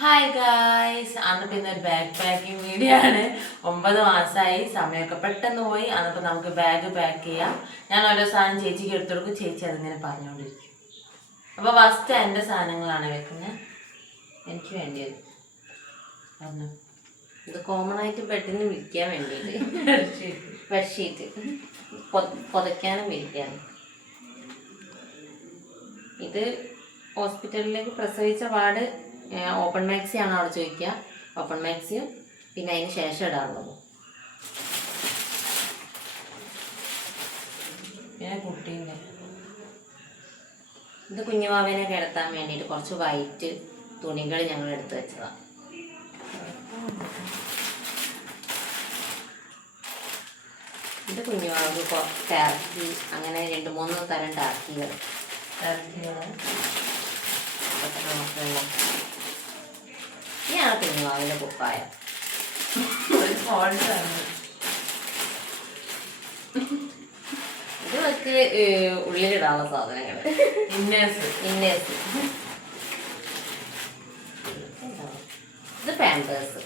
Hi guys, അന്നിപ്പോൾ ഇന്നൊരു bag packing video ആണ്. 9 മാസമായി, സമയമൊക്കെ പെട്ടെന്ന് പോയി. അന്നിപ്പോൾ നമുക്ക് ബാഗ് പാക്ക് ചെയ്യാം. ഞാൻ ഓരോ സാധനം ചേച്ചിക്ക് എടുത്തു കൊടുക്കും, ചേച്ചി അതിങ്ങനെ പറഞ്ഞുകൊണ്ടിരിക്കും. അപ്പോൾ ഫസ്റ്റ് എൻ്റെ സാധനങ്ങളാണ് വെക്കുന്നത്, എനിക്ക് വേണ്ടിയത്. ഇത് കോമൺ ആയിട്ട് ബെഡിന് വിരിക്കാൻ വേണ്ടിയിട്ട് ബെഡ്ഷീറ്റ് പുതയ്ക്കാനും വിരിക്കാനും. ഇത് ഹോസ്പിറ്റലിലേക്ക് പ്രസവിച്ച പാട് ഓപ്പൺ മാക്സി ആണ് അവിടെ ചോദിക്കുക. ഓപ്പൺ മാക്സിയും പിന്നെ അതിന് ശേഷം ഇടാറുള്ളത്. പിന്നെ കുട്ടീൻ്റെ ഇത് കുഞ്ഞുവാവേനെ കിടത്താൻ വേണ്ടിയിട്ട് കുറച്ച് വൈറ്റ് തുണികൾ ഞങ്ങൾ എടുത്തു വെച്ചതാണ്. ഇത് കുഞ്ഞുവാവ് ടർക്കി, അങ്ങനെ 2-3 തരം ടർക്കികൾ. ഇതാണ് കുഞ്ഞുവാവിൻ്റെ കുപ്പായം. ഇത് വെച്ച് ഉള്ളിലിടാനുള്ള സാധനങ്ങൾ, ഇന്നേഴ്സ്. ഇത് പാമ്പേഴ്സ്.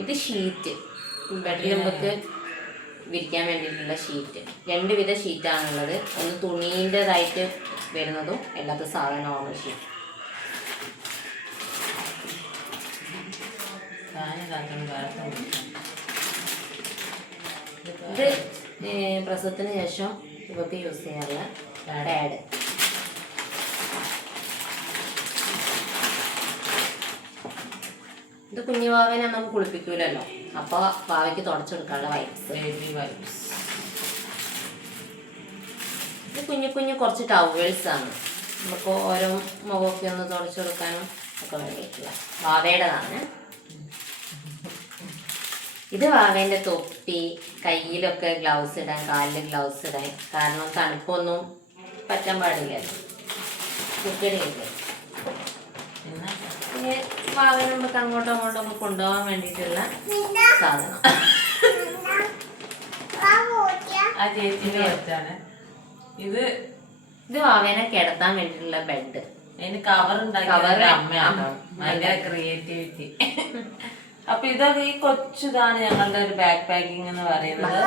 ഇത് ഷീറ്റ്, ബെഡിൽ നമുക്ക് വിരിക്കാൻ വേണ്ടിയിട്ടുള്ള ഷീറ്റ്. 2 വിധ ഷീറ്റാണുള്ളത്. ഒന്ന് തുണീൻ്റെതായിട്ട് വരുന്നതും അല്ലാത്ത സാധാരണ നോർമൽ ഷീറ്റ്. ഇത് പ്രസവത്തിന് ശേഷം ഇവർക്ക് യൂസ് ചെയ്യാറുള്ള പാഡ്. ഇത് കുഞ്ഞുവാവനെ നമുക്ക് കുളിപ്പിക്കൂലല്ലോ, അപ്പോൾ വാവയ്ക്ക് തുടച്ചെടുക്കാനുള്ള വൈപ്സ്. ഇത് കുഞ്ഞു കുറച്ച് ടവൽസ് ആണ്, നമുക്ക് ഓരോ മുഖമൊക്കെ ഒന്ന് തുടച്ചെടുക്കാനും ഒക്കെ വേണ്ടിയിട്ടുള്ള വാവയുടേതാണ്. ഇത് വാവേൻ്റെ തൊപ്പി, കയ്യിലൊക്കെ ഗ്ലൗസ് ഇടാൻ, കാലിൽ ഗ്ലൗസ് ഇടാൻ. കാരണം തണുപ്പൊന്നും പറ്റാൻ പാടില്ലല്ലോ കുട്ടികളില്ല. പിന്നെ വാവനെ നമുക്ക് അങ്ങോട്ടും ഒക്കെ കൊണ്ടുപോകാൻ വേണ്ടിയിട്ടുള്ള സാധനം. ഇത് വാവേനെ കിടത്താൻ വേണ്ടിയിട്ടുള്ള ബെഡ്. അതിന് കവർ അമ്മയാണ്, ഭയങ്കര ക്രിയേറ്റിവിറ്റി. അപ്പൊ ഇതൊക്കെ ഈ കൊച്ചിതാണ് ഞങ്ങളുടെ ഒരു ബാഗ് പാക്കിംഗ് എന്ന് പറയുന്നത്.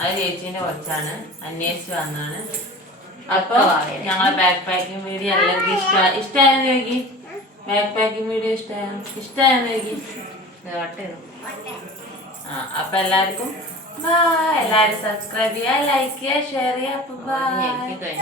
അത് ചേച്ചീന്റെ കൊച്ചാണ്, അന്വേഷിച്ച് വന്നാണ്. അപ്പൊ ഞങ്ങളെ ബാഗ് പാക്കിംഗ് വീഡിയോ എല്ലാവർക്കും ഇഷ്ടമായെന്ന് ചോദിക്കി. ബാഗ് പാക്കിംഗ് വീഡിയോ ഇഷ്ടമായെന്ന് ചോദിക്കി. അപ്പൊ എല്ലാവർക്കും ബൈ. എല്ലാവരും സബ്സ്ക്രൈബ് ചെയ്യുക, ലൈക്ക് ചെയ്യുക, ഷെയർ ചെയ്യുക. അപ്പൊ ബൈ.